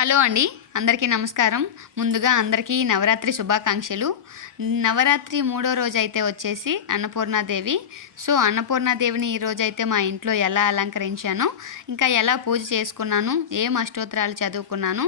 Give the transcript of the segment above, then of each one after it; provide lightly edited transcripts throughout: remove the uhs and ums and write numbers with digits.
Hello అండి, అందరికీ నమస్కారం. ముందుగా అందరికీ నవరాత్రి శుభాకాంక్షలు. నవరాత్రి మూడో రోజైతే వచ్చేసి అన్నపూర్ణాదేవి. సో అన్నపూర్ణాదేవిని ఈరోజైతే మా ఇంట్లో ఎలా అలంకరించానో, ఇంకా ఎలా పూజ చేసుకున్నాను, ఏం అష్టోత్తరాలు చదువుకున్నాను,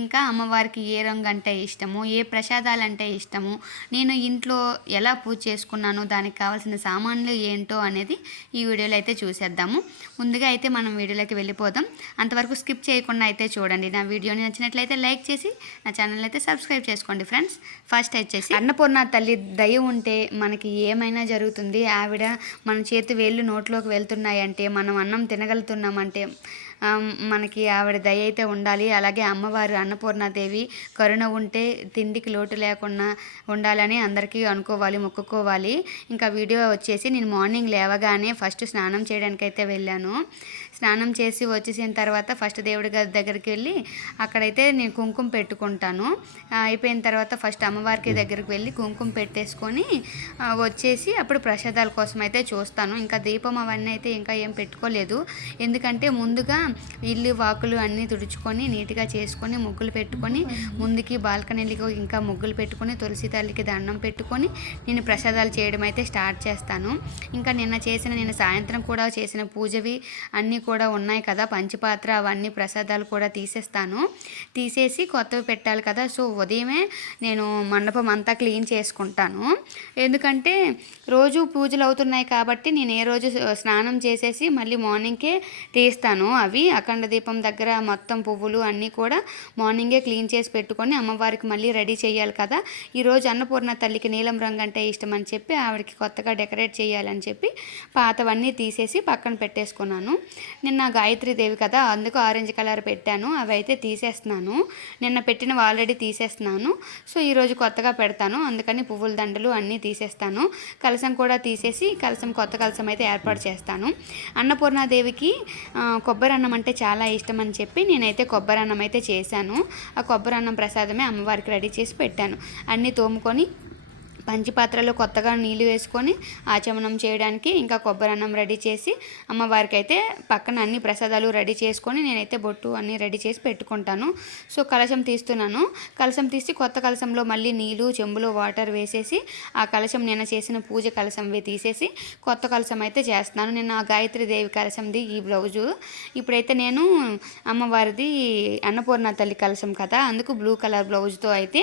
ఇంకా అమ్మవారికి ఏ రంగు అంటే ఇష్టము, ఏ ప్రసాదాలు అంటే ఇష్టము, నేను ఇంట్లో ఎలా పూజ చేసుకున్నాను, దానికి కావాల్సిన సామాన్లు ఏంటో అనేది ఈ వీడియోలో అయితే చూసేద్దాము. ముందుగా అయితే మనం వీడియోలోకి వెళ్ళిపోదాం. అంతవరకు స్కిప్ చేయకుండా అయితే చూడండి. నా వీడియోని నచ్చినట్లయితే లైక్ చేసి నా ఛానల్ అయితే సబ్స్క్రైబ్ చేసుకోండి ఫ్రెండ్స్. ఫస్ట్ వచ్చేసి అన్నపూర్ణ తల్లి దయ ఉంటే మనకి ఏమైనా జరుగుతుంది. ఆవిడ మన చేతి వేళ్ళు నోట్లోకి వెళ్తున్నాయంటే, మనం అన్నం తినగలుగుతున్నామంటే మనకి ఆవిడ దయ అయితే ఉండాలి. అలాగే అమ్మవారు అన్నపూర్ణాదేవి కరుణ ఉంటే తిండికి లోటు లేకుండా ఉండాలని అందరికీ అనుకోవాలి, మొక్కుకోవాలి. ఇంకా వీడియో వచ్చేసి నేను మార్నింగ్ లేవగానే ఫస్ట్ స్నానం చేయడానికి అయితే వెళ్ళాను. స్నానం చేసి వచ్చేసిన తర్వాత ఫస్ట్ దేవుడి గది దగ్గరికి వెళ్ళి అక్కడైతే నేను కుంకుమ పెట్టుకుంటాను. అయిపోయిన తర్వాత ఫస్ట్ అమ్మవారికి దగ్గరికి వెళ్ళి కుంకుమ పెట్టేసుకొని వచ్చేసి అప్పుడు ప్రసాదాల కోసం అయితే చూస్తాను. ఇంకా దీపం అవన్నీ అయితే ఇంకా ఏం పెట్టుకోలేదు. ఎందుకంటే ముందుగా ఇల్లు వాకులు అన్నీ తుడుచుకొని నీట్గా చేసుకొని ముగ్గులు పెట్టుకొని ముందుకి బాల్కనీలకు ఇంకా ముగ్గులు పెట్టుకొని తులసి తల్లికి దండం పెట్టుకొని నేను ప్రసాదాలు చేయడం అయితే స్టార్ట్ చేస్తాను. ఇంకా నిన్న సాయంత్రం కూడా చేసిన పూజవి అన్నీ కూడా ఉన్నాయి కదా, పంచపాత్ర అవన్నీ ప్రసాదాలు కూడా తీసేసి కొత్తవి పెట్టాలి కదా. సో ఉదయమే నేను మండపం అంతా క్లీన్ చేసుకుంటాను. ఎందుకంటే రోజు పూజలు అవుతున్నాయి కాబట్టి నేను ఏ రోజు స్నానం చేసేసి మళ్ళీ మార్నింగ్కే తీస్తాను. అవి అఖండ దీపం దగ్గర మొత్తం పువ్వులు అన్నీ కూడా మార్నింగే క్లీన్ చేసి పెట్టుకొని అమ్మవారికి మళ్ళీ రెడీ చేయాలి కదా. ఈరోజు అన్నపూర్ణ తల్లికి నీలం రంగు అంటే ఇష్టం అని చెప్పి ఆవిడకి కొత్తగా డెకరేట్ చేయాలని చెప్పి పాతవన్నీ తీసేసి పక్కన పెట్టేసుకున్నాను. నిన్న గాయత్రీదేవి కదా, అందుకు ఆరెంజ్ కలర్ పెట్టాను. అవి అయితే తీసేస్తున్నాను. నిన్న పెట్టినవి ఆల్రెడీ తీసేస్తున్నాను. సో ఈరోజు కొత్తగా పెడతాను, అందుకని పువ్వుల దండలు అన్నీ తీసేస్తాను. కలసం కూడా తీసేసి కొత్త కలసం అయితే ఏర్పాటు చేస్తాను. అన్నపూర్ణాదేవికి కొబ్బరి అన్నం అంటే చాలా ఇష్టం అని చెప్పి నేనైతే కొబ్బరి అన్నం అయితే చేశాను. ఆ కొబ్బరి అన్నం ప్రసాదమే అమ్మవారికి రెడీ చేసి పెట్టాను. అన్నీ తోముకొని పంచిపాత్రలో కొత్తగా నీళ్ళు వేసుకొని ఆచమనం చేయడానికి ఇంకా కొబ్బరి అన్నం రెడీ చేసి అమ్మవారికి అయితే పక్కన అన్ని ప్రసాదాలు రెడీ చేసుకొని నేనైతే బొట్టు అన్నీ రెడీ చేసి పెట్టుకుంటాను. సో కలశం తీస్తున్నాను. కలశం తీసి కొత్త కలశంలో మళ్ళీ నీళ్ళు చెంబులో వాటర్ వేసేసి ఆ కలశం నిన్న చేసిన పూజ కలశంవి తీసేసి కొత్త కలశం అయితే చేస్తున్నాను. నేను ఆ గాయత్రీదేవి కలశంది ఈ బ్లౌజు. ఇప్పుడైతే నేను అమ్మవారిది అన్నపూర్ణ తల్లి కలశం కదా, అందుకు బ్లూ కలర్ బ్లౌజ్తో అయితే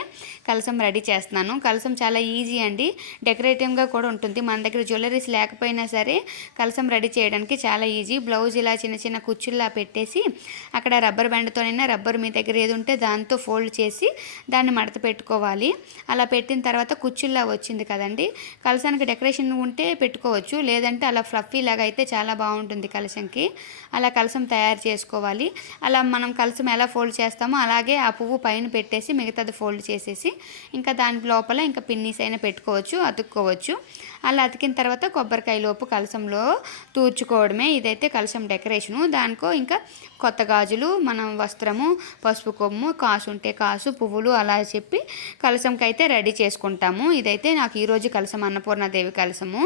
కలశం రెడీ చేస్తున్నాను. కలశం చాలా ఈజీ అండి, డెకరేటివ్గా కూడా ఉంటుంది. మన దగ్గర జ్యువెలరీస్ లేకపోయినా సరే కలసం రెడీ చేయడానికి చాలా ఈజీ. బ్లౌజ్ ఇలా చిన్న చిన్న కుచ్చుల్లా పెట్టేసి అక్కడ రబ్బర్ బ్యాండ్తోనైనా రబ్బర్ మీ దగ్గర ఏది ఉంటే దాంతో ఫోల్డ్ చేసి దాన్ని మడత పెట్టుకోవాలి. అలా పెట్టిన తర్వాత కుచ్చుల్లా వచ్చింది కదండి, కలసానికి డెకరేషన్ ఉంటే పెట్టుకోవచ్చు, లేదంటే అలా ఫ్లఫీ లాగా అయితే చాలా బాగుంటుంది కలశంకి. అలా కలసం తయారు చేసుకోవాలి. అలా మనం కలసం ఎలా ఫోల్డ్ చేస్తామో అలాగే ఆ పువ్వు పైన పెట్టేసి మిగతాది ఫోల్డ్ చేసేసి ఇంకా దాని లోపల ఇంకా పిన్నీస్ అయినా పెట్టుకోవచ్చు, అతుక్కోవచ్చు. అలా అతికిన తర్వాత కొబ్బరికాయ లోపు కలసంలో తూర్చుకోవడమే. ఇదైతే కలసం డెకరేషను. దానికో ఇంకా కొత్త గాజులు, మనం వస్త్రము, పసుపు కొమ్ము, కాసు ఉంటే కాసు, పువ్వులు అలా చెప్పి కలసంకి అయితే రెడీ చేసుకుంటాము. ఇదైతే నాకు ఈరోజు కలసం అన్నపూర్ణాదేవి కలసము.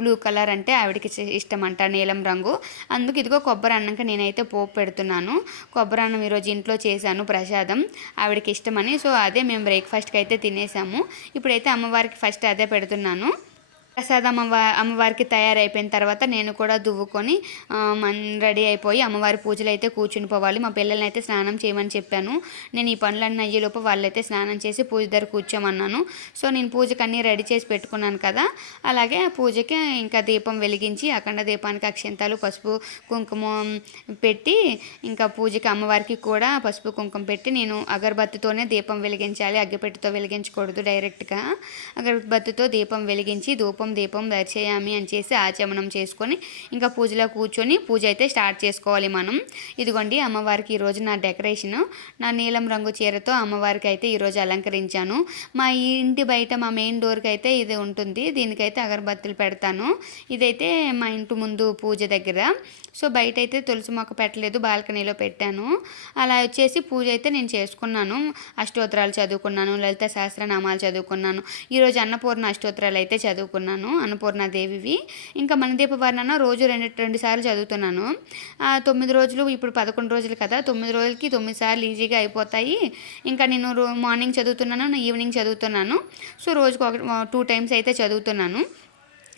బ్లూ కలర్ అంటే ఆవిడకి ఇష్టం అంట, నీలం రంగు. అందుకు ఇదిగో కొబ్బరి అన్నంకి నేనైతే పోపు పెడుతున్నాను. కొబ్బరి అన్నం ఈరోజు ఇంట్లో చేశాను ప్రసాదం, ఆవిడకి ఇష్టమని. సో అదే మేము బ్రేక్ఫాస్ట్కి అయితే తినేసాము. ఇప్పుడైతే అమ్మవారికి ఫస్ట్ అదే పెడుతున్నాను. ప్రసాదం అమ్మవారికి తయారైపోయిన తర్వాత నేను కూడా దువ్వుకొని రెడీ అయిపోయి అమ్మవారి పూజలు అయితే కూర్చుని పోవాలి. మా పిల్లల్ని అయితే స్నానం చేయమని చెప్పాను. నేను ఈ పనులన్నీ అయ్యేలోపు వాళ్ళైతే స్నానం చేసి పూజ దగ్గర కూర్చోమన్నాను. సో నేను పూజకి అన్నీ రెడీ చేసి పెట్టుకున్నాను కదా, అలాగే పూజకి ఇంకా దీపం వెలిగించి అఖండ దీపానికి అక్షంతాలు పసుపు కుంకుమ పెట్టి ఇంకా పూజకి అమ్మవారికి కూడా పసుపు కుంకుమ పెట్టి నేను అగరబత్తితోనే దీపం వెలిగించాలి, అగ్గిపెట్టితో వెలిగించకూడదు. డైరెక్ట్గా అగరబత్తితో దీపం వెలిగించి దీపం దర్శయామి అని చేసి ఆచమనం చేసుకొని ఇంకా పూజలో కూర్చొని పూజ అయితే స్టార్ట్ చేసుకోవాలి మనం. ఇదిగోండి అమ్మవారికి ఈరోజు నా డెకరేషను. నా నీలం రంగు చీరతో అమ్మవారికి అయితే ఈరోజు అలంకరించాను. మా ఇంటి బయట మా మెయిన్ డోర్కి అయితే ఇది ఉంటుంది, దీనికైతే అగరబత్తులు పెడతాను. ఇదైతే మా ఇంటి ముందు పూజ దగ్గర. సో బయట అయితే తులసి మొక్క పెట్టలేదు, బాల్కనీలో పెట్టాను. అలా వచ్చేసి పూజ అయితే నేను చేసుకున్నాను. అష్టోత్తరాలు చదువుకున్నాను, లలిత సహస్రనామాలు చదువుకున్నాను. ఈరోజు అన్నపూర్ణ అష్టోత్తరాలు అయితే చదువుకున్నాను. చదువుతున్నాను అన్నపూర్ణాదేవివి. ఇంకా మణిదీపవర్ణన రోజు రెండు సార్లు చదువుతున్నాను. 9 రోజులు ఇప్పుడు 11 రోజులు కదా, 9 రోజులకి 9 సార్లు ఈజీగా అయిపోతాయి. ఇంకా నేను మార్నింగ్ చదువుతున్నాను, ఈవినింగ్ చదువుతున్నాను. సో రోజుకు 2 టైమ్స్ అయితే చదువుతున్నాను.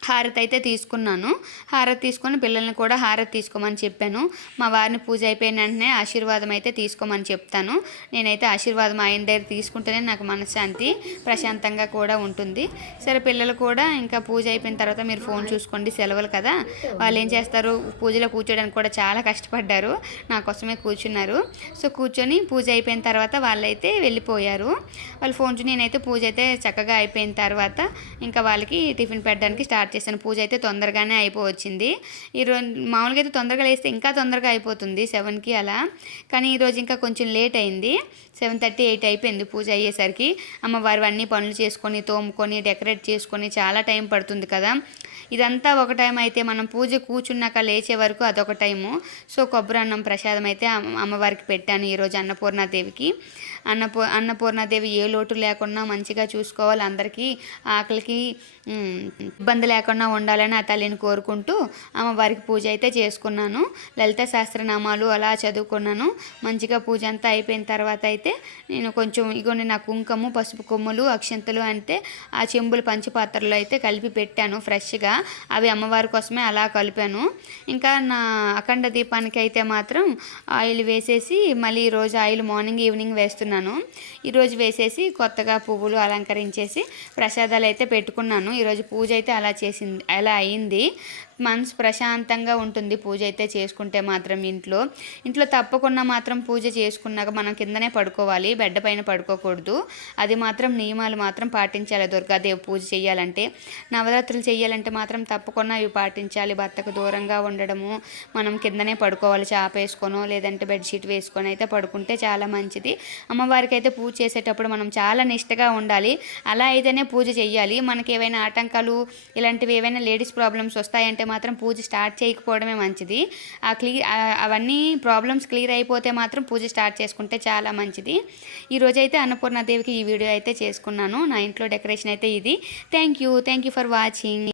హారతి అయితే తీసుకున్నాను. హారతి తీసుకొని పిల్లల్ని కూడా హారతి తీసుకోమని చెప్పాను. మా వారిని పూజ అయిపోయిన వెంటనే ఆశీర్వాదం అయితే తీసుకోమని చెప్తాను. నేనైతే ఆశీర్వాదం ఆయన దగ్గర తీసుకుంటేనే నాకు మనశ్శాంతి, ప్రశాంతంగా కూడా ఉంటుంది. సరే పిల్లలు కూడా ఇంకా పూజ అయిపోయిన తర్వాత మీరు ఫోన్ చూసుకోండి, సెలవులు కదా, వాళ్ళు ఏం చేస్తారు, పూజలో కూర్చోడానికి కూడా చాలా కష్టపడ్డారు, నా కోసమే కూర్చున్నారు. సో కూర్చొని పూజ అయిపోయిన తర్వాత వాళ్ళైతే వెళ్ళిపోయారు. వాళ్ళు ఫోన్ నేనైతే పూజ అయితే చక్కగా అయిపోయిన తర్వాత ఇంకా వాళ్ళకి టిఫిన్ పెట్టడానికి స్టార్ట్ చేశాను. పూజ అయితే తొందరగానే అయిపోవచ్చింది. ఈరోజు మామూలుగా అయితే తొందరగా లేస్తే ఇంకా తొందరగా అయిపోతుంది 7కి అలా, కానీ ఈరోజు ఇంకా కొంచెం లేట్ అయింది. 7:30, 8 అయిపోయింది పూజ అయ్యేసరికి. అమ్మవారు అన్నీ పనులు చేసుకొని తోముకొని డెకరేట్ చేసుకొని చాలా టైం పడుతుంది కదా. ఇదంతా ఒక టైం అయితే మనం పూజ కూర్చున్నాక లేచే వరకు అదొక టైము. సో కొబ్బరి అన్నం ప్రసాదం అయితే అమ్మవారికి పెట్టాను ఈరోజు అన్నపూర్ణాదేవికి. అన్నపూర్ణాదేవి ఏ లోటు లేకుండా మంచిగా చూసుకోవాలి, అందరికీ ఆకలికి ఇబ్బంది లేకుండా ఉండాలని ఆ తల్లిని కోరుకుంటూ అమ్మవారికి పూజ అయితే చేసుకున్నాను. లలిత సహస్రనామాలు అలా చదువుకున్నాను. మంచిగా పూజ అంతా అయిపోయిన తర్వాత అయితే నేను కొంచెం ఇగోండి నా కుంకుమ, పసుపు కొమ్ములు, అక్షంతలు అంటే ఆ చెంబులు పంచపాత్రలో అయితే కలిపి పెట్టాను ఫ్రెష్గా. అవి అమ్మవారి కోసమే అలా కలిపాను. ఇంకా నా అఖండ దీపానికి అయితే మాత్రం ఆయిల్ వేసేసి మళ్ళీ ఈరోజు ఆయిల్ మార్నింగ్ ఈవినింగ్ వేస్తున్నాను. ఈరోజు వేసేసి కొత్తగా పువ్వులు అలంకరించేసి ప్రసాదాలు అయితే పెట్టుకున్నాను. ఈరోజు పూజ అయితే అలా అయింది. మనసు ప్రశాంతంగా ఉంటుంది పూజ అయితే చేసుకుంటే మాత్రం. ఇంట్లో తప్పకుండా మాత్రం పూజ చేసుకున్నాక మనం కిందనే పడుకోవాలి, బెడ్ పైన పడుకోకూడదు. అది మాత్రం నియమాలు మాత్రం పాటించాలి. దుర్గాదేవి పూజ చేయాలంటే, నవరాత్రులు చేయాలంటే మాత్రం తప్పకుండా ఇవి పాటించాలి. భర్తకు దూరంగా ఉండడము, మనం కిందనే పడుకోవాలి, చాప వేసుకోనో లేదంటే బెడ్షీట్ వేసుకొని అయితే పడుకుంటే చాలా మంచిది. అమ్మవారికి అయితే పూజ చేసేటప్పుడు మనం చాలా నిష్టగా ఉండాలి. అలా అయితేనే పూజ చేయాలి. మనకి ఏవైనా ఆటంకాలు ఇలాంటివి ఏవైనా లేడీస్ ప్రాబ్లమ్స్ వస్తాయంటే మాత్రం పూజ స్టార్ట్ చేయకపోవడమే మంచిది. అవన్నీ ప్రాబ్లమ్స్ క్లియర్ అయిపోతే మాత్రం పూజ స్టార్ట్ చేసుకుంటే చాలా మంచిది. ఈరోజైతే అన్నపూర్ణాదేవికి ఈ వీడియో అయితే చేసుకున్నాను. నా ఇంట్లో డెకరేషన్ అయితే ఇది. Thank you for watching.